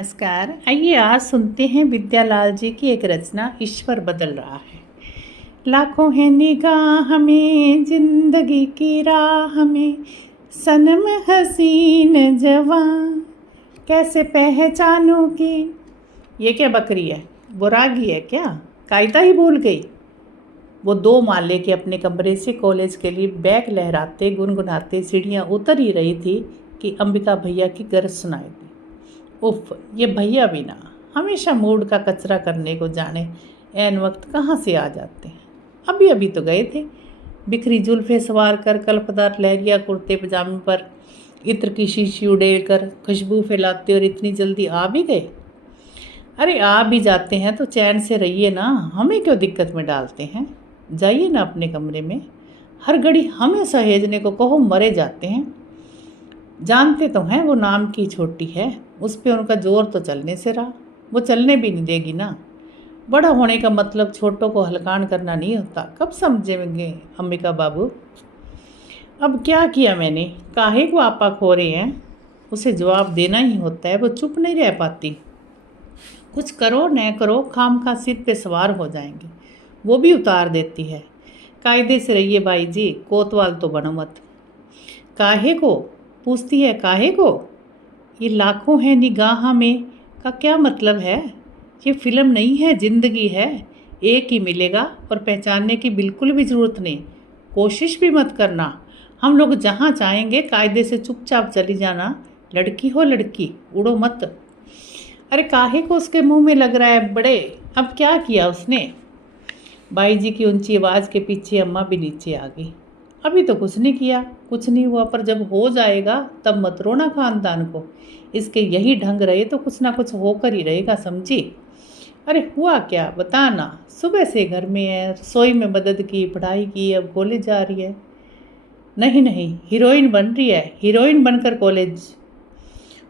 नमस्कार। आइए आज सुनते हैं विद्यालाल जी की एक रचना ईश्वर बदल रहा है। लाखों हैं निगाह में जिंदगी की राह में, सनम हसीन जवां कैसे पहचानूं कि ये क्या बकरी है, वो रागी है क्या, कायदा ही भूल गई। वो 2 माले के अपने कमरे से कॉलेज के लिए बैग लहराते गुनगुनाते सीढ़ियाँ उतर ही रही थी कि अंबिका भैया की गरज सुनाई दी। उफ, ये भैया भी ना हमेशा मूड का कचरा करने को जाने ऐन वक्त कहाँ से आ जाते हैं। अभी अभी तो गए थे, बिखरी जुल्फे सवार कर कल्पदार लहरिया कुर्ते पजामे पर इत्र की शीशी उड़ेल कर खुशबू फैलाते और इतनी जल्दी आ भी गए। अरे आ भी जाते हैं तो चैन से रहिए ना, हमें क्यों दिक्कत में डालते हैं। जाइए ना अपने कमरे में, हर घड़ी हमें सहेजने को कहो मरे जाते हैं। जानते तो हैं वो नाम की छोटी है, उस पे उनका जोर तो चलने से रहा, वो चलने भी नहीं देगी ना। बड़ा होने का मतलब छोटों को हलकान करना नहीं होता, कब समझेंगे अंबिका बाबू। अब क्या किया मैंने, काहे को आपा खो रहे हैं, उसे जवाब देना ही होता है, वो चुप नहीं रह पाती। कुछ करो न करो खाम खा सिर पे सवार हो जाएंगे, वो भी उतार देती है। कायदे से रहिए भाई जी, कोतवाल तो बनो मत। काहे को पूछती है, काहे को, ये लाखों है निगाह में का क्या मतलब है। ये फिल्म नहीं है, जिंदगी है, एक ही मिलेगा और पहचानने की बिल्कुल भी ज़रूरत नहीं। कोशिश भी मत करना, हम लोग जहाँ चाहेंगे कायदे से चुपचाप चली जाना। लड़की हो लड़की, उड़ो मत। अरे काहे को उसके मुंह में लग रहा है बड़े, अब क्या किया उसने। बाई जी की ऊंची आवाज़ के पीछे अम्मा भी नीचे आ गई। अभी तो कुछ नहीं किया, कुछ नहीं हुआ, पर जब हो जाएगा तब मत रोना खानदान को। इसके यही ढंग रहे तो कुछ ना कुछ होकर ही रहेगा, समझी। अरे हुआ क्या बताना, सुबह से घर में है, रसोई में मदद की, पढ़ाई की, अब कॉलेज जा रही है। नहीं नहीं, हीरोइन बन रही है, हीरोइन बनकर कॉलेज।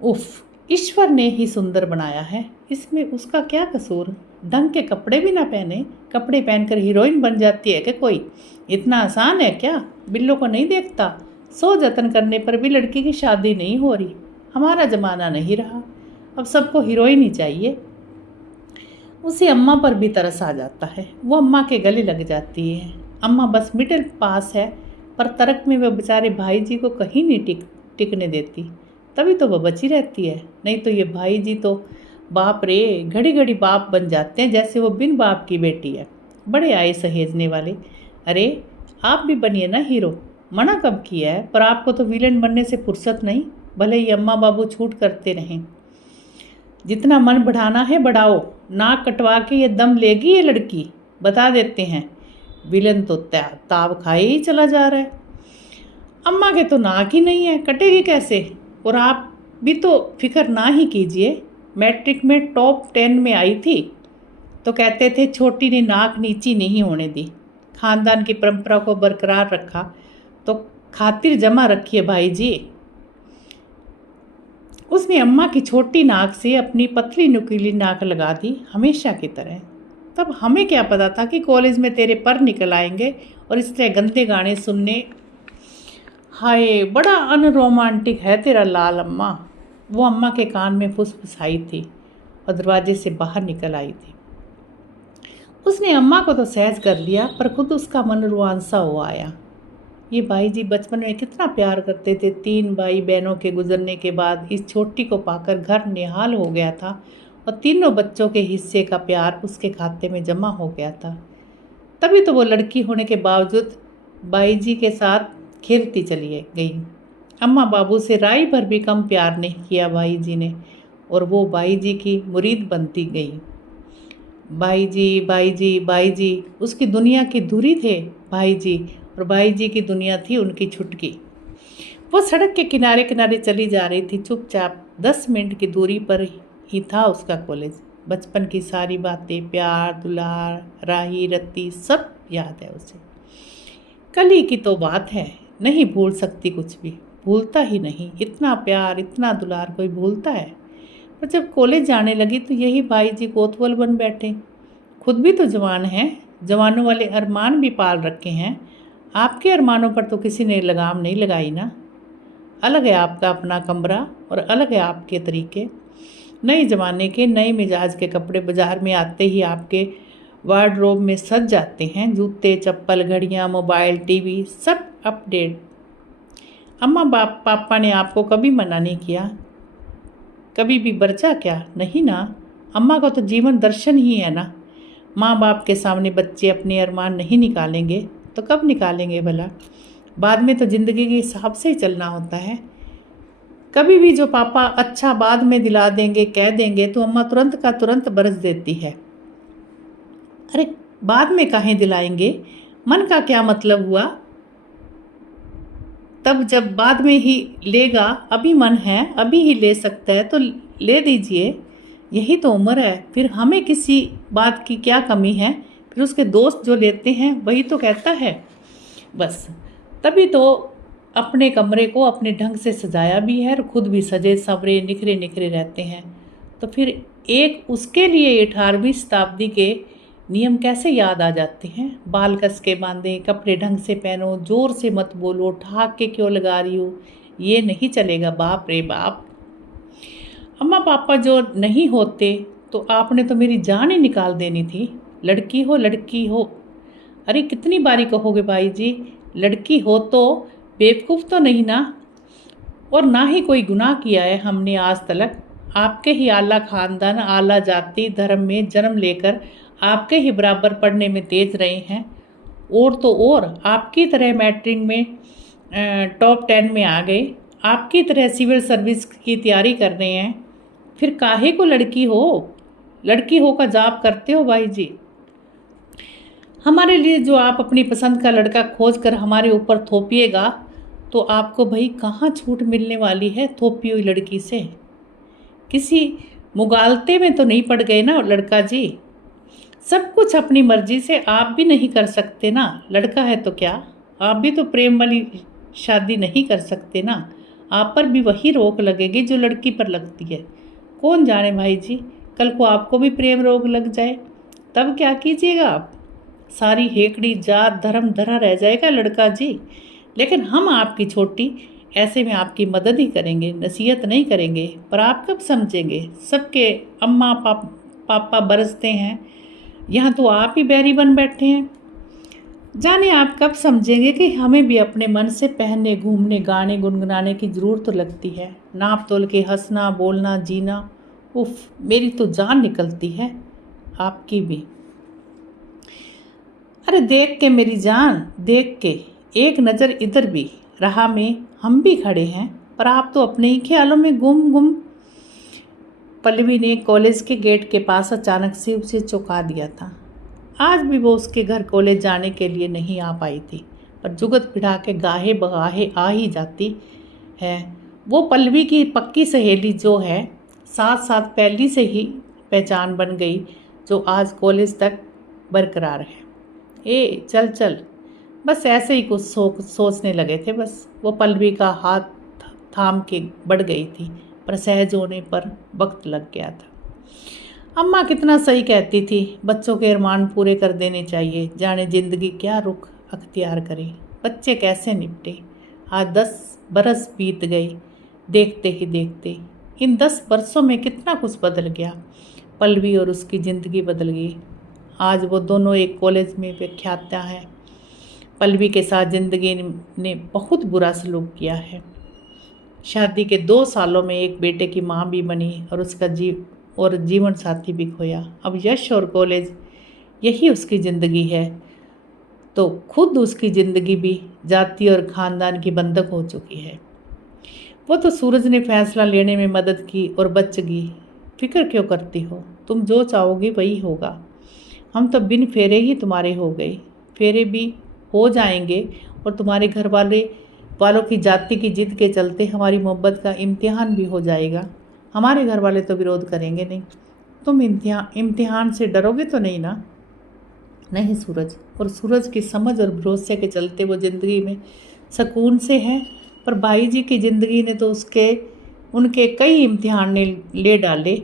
उफ, ईश्वर ने ही सुंदर बनाया है, इसमें उसका क्या कसूर। ढंग के कपड़े भी ना पहने, कपड़े पहनकर हीरोइन बन जाती है क्या कोई, इतना आसान है क्या। बिल्लों को नहीं देखता, 100 जतन करने पर भी लड़की की शादी नहीं हो रही। हमारा ज़माना नहीं रहा, अब सबको हीरोइन ही चाहिए। उसे अम्मा पर भी तरस आ जाता है, वो अम्मा के गले लग जाती है। अम्मा बस मिडिल पास है, पर तर्क में वह बेचारे भाई जी को कहीं नहीं टिकने देती। तभी तो वह बची रहती है, नहीं तो ये भाई जी तो बाप रे घड़ी घड़ी बाप बन जाते हैं, जैसे वो बिन बाप की बेटी है। बड़े आए सहेजने वाले। अरे आप भी बनिए ना हीरो, मना कब किया है, पर आपको तो विलेन बनने से फुर्सत नहीं, भले ही अम्मा बाबू छूट करते रहें। जितना मन बढ़ाना है बढ़ाओ, नाक कटवा के ये दम लेगी ये लड़की, बता देते हैं। विलन तो ताव खाए ही चला जा रहा है। अम्मा के तो नाक ही नहीं है, कटेगी कैसे। और आप भी तो फिक्र ना ही कीजिए, मैट्रिक में टॉप 10 में आई थी तो कहते थे छोटी ने नाक नीची नहीं होने दी, खानदान की परंपरा को बरकरार रखा, तो खातिर जमा रखिए भाई जी। उसने अम्मा की छोटी नाक से अपनी पतली नुकीली नाक लगा दी हमेशा की तरह। तब हमें क्या पता था कि कॉलेज में तेरे पर निकल आएंगे और इस तरह गंदे गाने सुनने। हाय बड़ा अनरोमांटिक है तेरा लाल अम्मा। वो अम्मा के कान में फुसफुसाई थी और दरवाजे से बाहर निकल आई थी। उसने अम्मा को तो सहज कर लिया, पर खुद उसका मन रुआंसा हुआ आया। ये भाई जी बचपन में कितना प्यार करते थे। 3 भाई बहनों के गुजरने के बाद इस छोटी को पाकर घर निहाल हो गया था और तीनों बच्चों के हिस्से का प्यार उसके खाते में जमा हो गया था। तभी तो वो लड़की होने के बावजूद बाई जी के साथ खेलती चली गई। अम्मा बाबू से राई भर भी कम प्यार नहीं किया भाई जी ने, और वो बाई जी की मुरीद बनती गई। बाई जी बाई जी बाई जी, उसकी दुनिया की धुरी थे भाई जी, और भाई जी की दुनिया थी उनकी छुटकी। वो सड़क के किनारे किनारे चली जा रही थी चुपचाप। 10 मिनट की दूरी पर ही था उसका कॉलेज। बचपन की सारी बातें, प्यार दुलार राही रत्ती सब याद है उसे। कल ही की तो बात है, नहीं भूल सकती कुछ भी, भूलता ही नहीं। इतना प्यार इतना दुलार कोई भूलता है। पर जब कॉलेज जाने लगी तो यही भाई जी कोतवाल बन बैठे। खुद भी तो जवान हैं, जवानों वाले अरमान भी पाल रखे हैं। आपके अरमानों पर तो किसी ने लगाम नहीं लगाई ना। अलग है आपका अपना कमरा और अलग है आपके तरीके। नए ज़माने के नए मिजाज के कपड़े बाज़ार में आते ही आपके वार्डरोब में सज जाते हैं। जूते, चप्पल, घड़ियाँ, मोबाइल, टीवी सब अपडेट। अम्मा पापा ने आपको कभी मना नहीं किया, कभी भी बरचा क्या? नहीं ना। अम्मा का तो जीवन दर्शन ही है ना। माँ बाप के सामने बच्चे अपने अरमान नहीं निकालेंगे तो कब निकालेंगे भला? बाद में तो ज़िंदगी के हिसाब से ही चलना होता है। कभी भी जो पापा अच्छा बाद में दिला देंगे, कह देंगे, तो अम्मा तुरंत का तुरंत बरस देती है। अरे बाद में काहे दिलाएंगे, मन का क्या मतलब हुआ? तब जब बाद में ही लेगा, अभी मन है, अभी ही ले सकता है तो ले दीजिए, यही तो उम्र है। फिर हमें किसी बात की क्या कमी है? फिर उसके दोस्त जो लेते हैं वही तो कहता है। बस तभी तो अपने कमरे को अपने ढंग से सजाया भी है और खुद भी सजे संवरे निखरे निखरे रहते हैं। तो फिर एक उसके लिए 18वीं शताब्दी के नियम कैसे याद आ जाते हैं? बाल कस के बांधे, कपड़े ढंग से पहनो, जोर से मत बोलो, ठाक के क्यों लगा रही हो, ये नहीं चलेगा। बाप रे बाप, अम्मा पापा जो नहीं होते तो आपने तो मेरी जान ही निकाल देनी थी। लड़की हो, लड़की हो। अरे कितनी बारी कहोगे भाई जी, लड़की हो तो बेवकूफ़ तो नहीं ना। और ना ही कोई गुनाह किया है हमने आज तक। आपके ही आला खानदान, आला जाति धर्म में जन्म लेकर आपके ही बराबर पढ़ने में तेज रहे हैं। और तो और आपकी तरह मैट्रिक में टॉप 10 में आ गए, आपकी तरह सिविल सर्विस की तैयारी कर रहे हैं। फिर काहे को लड़की हो का जाप करते हो भाई जी? हमारे लिए जो आप अपनी पसंद का लड़का खोज कर हमारे ऊपर थोपिएगा तो आपको भाई कहाँ छूट मिलने वाली है थोपी हुई लड़की से? किसी मुगालते में तो नहीं पड़ गए ना लड़का जी? सब कुछ अपनी मर्जी से आप भी नहीं कर सकते ना। लड़का है तो क्या, आप भी तो प्रेम वाली शादी नहीं कर सकते ना। आप पर भी वही रोक लगेगी जो लड़की पर लगती है। कौन जाने भाई जी, कल को आपको भी प्रेम रोग लग जाए, तब क्या कीजिएगा आप? सारी हेकड़ी जात धर्म धरा रह जाएगा लड़का जी। लेकिन हम आपकी छोटी, ऐसे में आपकी मदद ही करेंगे, नसीहत नहीं करेंगे। पर आप कब समझेंगे? सबके अम्मा पापा बरसते हैं, यहाँ तो आप ही बैरी बन बैठे हैं। जाने आप कब समझेंगे कि हमें भी अपने मन से पहनने, घूमने, गाने गुनगुनाने की ज़रूरत तो लगती है। नाप तोल के हंसना, बोलना, जीना, उफ, मेरी तो जान निकलती है, आपकी भी। अरे देख के मेरी जान, देख के, एक नज़र इधर भी, राह में हम भी खड़े हैं पर आप तो अपने ही ख्यालों में गुम। पल्लवी ने कॉलेज के गेट के पास अचानक से उसे चौंका दिया था। आज भी वो उसके घर कॉलेज जाने के लिए नहीं आ पाई थी, पर जुगत बिठा के गाहे बगाहे आ ही जाती है। वो पल्लवी की पक्की सहेली जो है, साथ साथ पहली से ही पहचान बन गई, जो आज कॉलेज तक बरकरार है। ए चल चल, बस ऐसे ही कुछ सोचने लगे थे। बस वो पल्लवी का हाथ थाम के बढ़ गई थी, पर सहज होने पर वक्त लग गया था। अम्मा कितना सही कहती थी, बच्चों के अरमान पूरे कर देने चाहिए, जाने ज़िंदगी क्या रुख अख्तियार करे, बच्चे कैसे निपटे। आज 10 बरस बीत गए, देखते ही देखते इन 10 बरसों में कितना कुछ बदल गया। पल्लवी और उसकी ज़िंदगी बदल गई। आज वो दोनों एक कॉलेज में व्याख्याता हैं। पल्लवी के साथ ज़िंदगी ने बहुत बुरा सलूक किया है। शादी के 2 सालों में एक बेटे की माँ भी बनी और उसका जीवन साथी भी खोया। अब यश और कॉलेज, यही उसकी ज़िंदगी है। तो खुद उसकी ज़िंदगी भी जाति और ख़ानदान की बंधक हो चुकी है। वो तो सूरज ने फैसला लेने में मदद की और बच गई। फिक्र क्यों करती हो? तुम जो चाहोगी वही होगा। हम तो बिन फेरे ही तुम्हारे हो गए, फेरे भी हो जाएंगे और तुम्हारे घर वालों की जाति की जिद के चलते हमारी मोहब्बत का इम्तिहान भी हो जाएगा। हमारे घर वाले तो विरोध करेंगे नहीं। तुम इम्तिहान से डरोगे तो नहीं ना? नहीं सूरज, और सूरज की समझ और भरोसे के चलते वो ज़िंदगी में सुकून से है। पर भाई जी की ज़िंदगी ने तो उनके कई इम्तिहान ले डाले।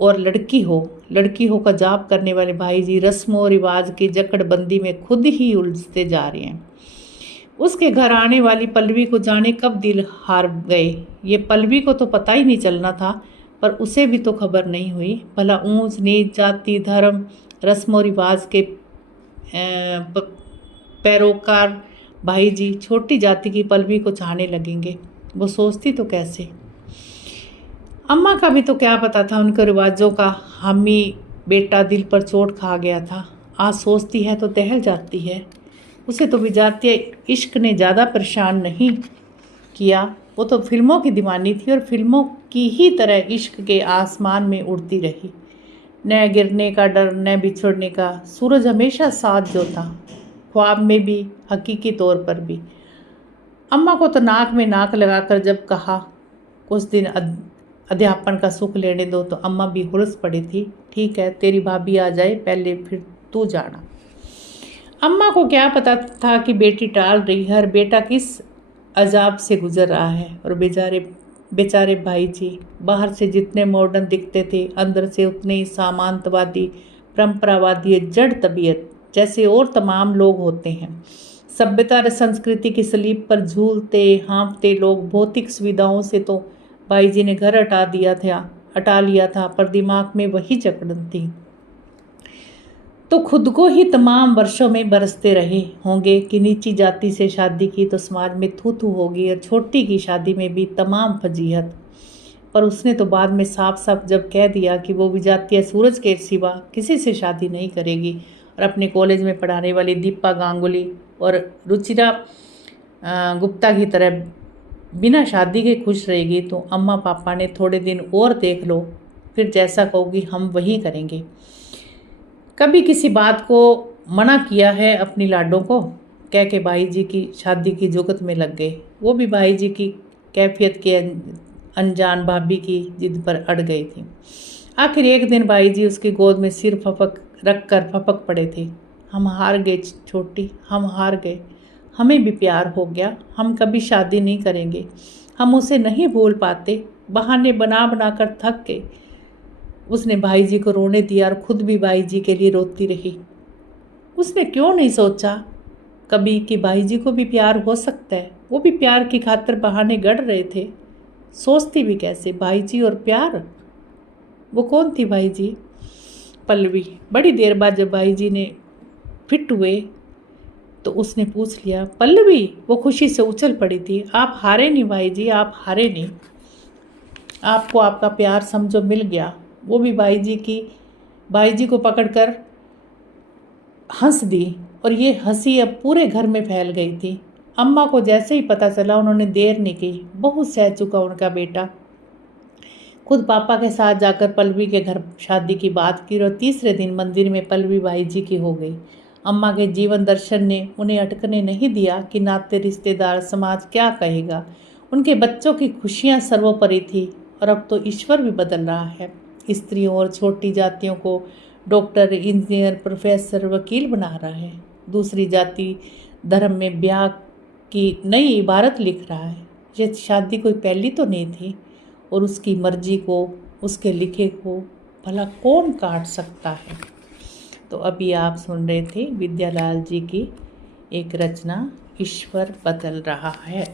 और लड़की हो का जाप करने वाले भाई जी रस्मों और रिवाज की जकड़बंदी में खुद ही उलझते जा रहे हैं। उसके घर आने वाली पल्लवी को जाने कब दिल हार गए। ये पल्लवी को तो पता ही नहीं चलना था पर उसे भी तो खबर नहीं हुई भला ऊंच नीच जाति धर्म रस्म और रिवाज के पैरोकार भाई जी छोटी जाति की पल्लवी को चाहने लगेंगे। वो सोचती तो कैसे। अम्मा का भी तो क्या पता था उनके रिवाजों का। हम ही बेटा दिल पर चोट खा गया था। आज सोचती है तो दहल जाती है। उसे तो विजातीय इश्क ने ज़्यादा परेशान नहीं किया। वो तो फिल्मों की दीवानी थी और फिल्मों की ही तरह इश्क के आसमान में उड़ती रही। न गिरने का डर न बिछड़ने का। सूरज हमेशा साथ जो था, ख्वाब में भी हकीकी तौर पर भी। अम्मा को तो नाक में नाक लगाकर जब कहा कुछ दिन अध्यापन का सुख लेने दो तो अम्मा भी हुलस पड़ी थी। ठीक है, तेरी भाभी आ जाए पहले फिर तू जाना। अम्मा को क्या पता था कि बेटी टाल रही है और बेटा किस अजाब से गुजर रहा है। और बेचारे भाई जी बाहर से जितने मॉडर्न दिखते थे अंदर से उतने ही सामंतवादी परंपरावादी जड़ तबीयत जैसे और तमाम लोग होते हैं। सभ्यता और संस्कृति की सलीब पर झूलते हाँफते लोग। भौतिक सुविधाओं से तो भाई जी ने घर हटा लिया था पर दिमाग में वही जकड़न थी। तो खुद को ही तमाम वर्षों में बरसते रहे होंगे कि नीची जाति से शादी की तो समाज में थू थू होगी और छोटी की शादी में भी तमाम फजीहत। पर उसने तो बाद में साफ साफ जब कह दिया कि वो विजातीय सूरज के सिवा किसी से शादी नहीं करेगी और अपने कॉलेज में पढ़ाने वाली दीपा गांगुली और रुचिरा गुप्ता की तरह बिना शादी के खुश रहेगी, तो अम्मा पापा ने थोड़े दिन और देख लो, फिर जैसा कहोगी हम वही करेंगे। कभी किसी बात को मना किया है अपनी लाडों को, कह के भाई जी की शादी की जुगत में लग गए। वो भी भाई जी की कैफियत के अनजान भाभी की जिद पर अड़ गई थी। आखिर एक दिन भाई जी उसकी गोद में सिर रख कर फपक पड़े थे। हम हार गए छोटी, हम हार गए। हमें भी प्यार हो गया, हम कभी शादी नहीं करेंगे। हम उसे नहीं भूल पाते। बहाने बना बना कर थक गए। उसने भाई जी को रोने दिया और खुद भी भाई जी के लिए रोती रही। उसने क्यों नहीं सोचा कभी कि भाई जी को भी प्यार हो सकता है। वो भी प्यार की खातिर बहाने गढ़ रहे थे। सोचती भी कैसे भाई जी और प्यार। वो कौन थी भाई जी? पल्लवी। बड़ी देर बाद जब भाई जी ने फिट हुए तो उसने पूछ लिया, पल्लवी? वो खुशी से उछल पड़ी थी। आप हारे नहीं भाई जी, आप हारे नहीं। आपको आपका प्यार समझो मिल गया। वो भी भाई जी को पकड़कर हंस दी और ये हंसी अब पूरे घर में फैल गई थी। अम्मा को जैसे ही पता चला उन्होंने देर नहीं की। बहुत सह चुका उनका बेटा। खुद पापा के साथ जाकर पल्लवी के घर शादी की बात की और तीसरे दिन मंदिर में पल्लवी भाई जी की हो गई। अम्मा के जीवन दर्शन ने उन्हें अटकने नहीं दिया कि नाते रिश्तेदार समाज क्या कहेगा। उनके बच्चों की खुशियाँ सर्वोपरि थी। और अब तो ईश्वर भी बदल रहा है। स्त्रियों और छोटी जातियों को डॉक्टर, इंजीनियर, प्रोफेसर, वकील बना रहा है। दूसरी जाति धर्म में ब्याह की नई इबारत लिख रहा है। ये शादी कोई पहली तो नहीं थी और उसकी मर्जी को, उसके लिखे को भला कौन काट सकता है। तो अभी आप सुन रहे थे विद्यालाल जी की एक रचना ईश्वर बदल रहा है।